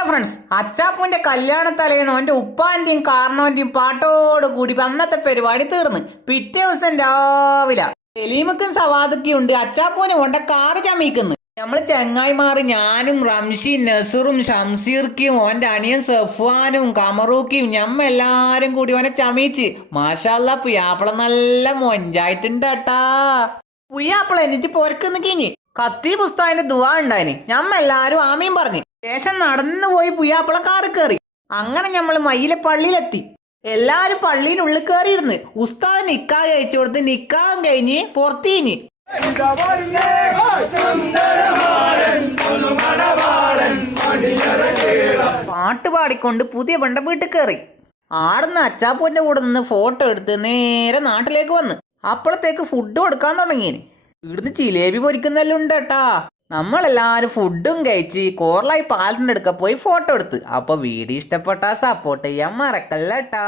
Hello friends, അച്ചാപ്പൂന്റെ കല്യാണ തലേന്ന് അവന്റെ ഉപ്പാന്റെയും കാരണവന്റെയും പാട്ടോട് കൂടി അന്നത്തെ പരിപാടി തീർന്ന്. പിറ്റേ ദിവസം രാവിലെ സലീമക്കും സവാദക്കും ഉണ്ട് അച്ചാപ്പൂനെ കൊണ്ട കാറ് ചമയിക്കുന്നു. നമ്മള് ചെങ്ങായിമാറ് ഞാനും റംഷി നസറും ഷംസീർക്കും ഓന്റെ അനിയൻ സഫ്വാനും കമറൂക്കിയും ഞമ്മ എല്ലാരും കൂടി ഓനെ ചമയിച്ച്. മാഷാല്ലാ, പുയ്യാപ്പിള നല്ല മൊഞ്ചായിട്ടുണ്ട് കേട്ടാ. പുയ്യാപ്പിള എന്നിട്ട് പൊരക്കുന്ന് കിഞ്ഞി കത്തി പുസ്തകത്തിന്റെ ദുവാ ഉണ്ടായിന്. ഞമ്മ എല്ലാരും ആമീൻ പറഞ്ഞു. ശേഷം നടന്നു പോയി പുയ്യാപ്പിള കാറ് കയറി. അങ്ങനെ ഞമ്മള് മയിലെ പള്ളിയിലെത്തി. എല്ലാരും പള്ളിയിനുള്ളിൽ കയറിയിരുന്ന് ഉസ്താദ് നിക്കാഹ് കഴിച്ചു കൊടുത്ത് നിക്കാഹം കഴിഞ്ഞ് പുറത്തിഞ്ഞ് പാട്ട് പാടിക്കൊണ്ട് പുതിയ പെണ്ട വീട്ടിൽ കയറി. ആടുന്ന് അച്ചാപ്പൂന്റെ കൂടെ നിന്ന് ഫോട്ടോ എടുത്ത് നേരെ നാട്ടിലേക്ക് വന്ന്. അപ്പോഴത്തേക്ക് ഫുഡ് കൊടുക്കാൻ തുടങ്ങിയേന്. ഇവിടുന്ന് ജിലേബി പൊരിക്കുന്നെല്ലാം ഉണ്ട് കേട്ടാ. നമ്മളെല്ലാരും ഫുഡും കഴിച്ച് കോർലായി പാലത്തിൻ്റെ അടുക്ക പോയി ഫോട്ടോ എടുത്ത്. അപ്പൊ വീഡിയോ ഇഷ്ടപ്പെട്ടാ സപ്പോർട്ട് ചെയ്യാൻ മറക്കല്ലേട്ടാ.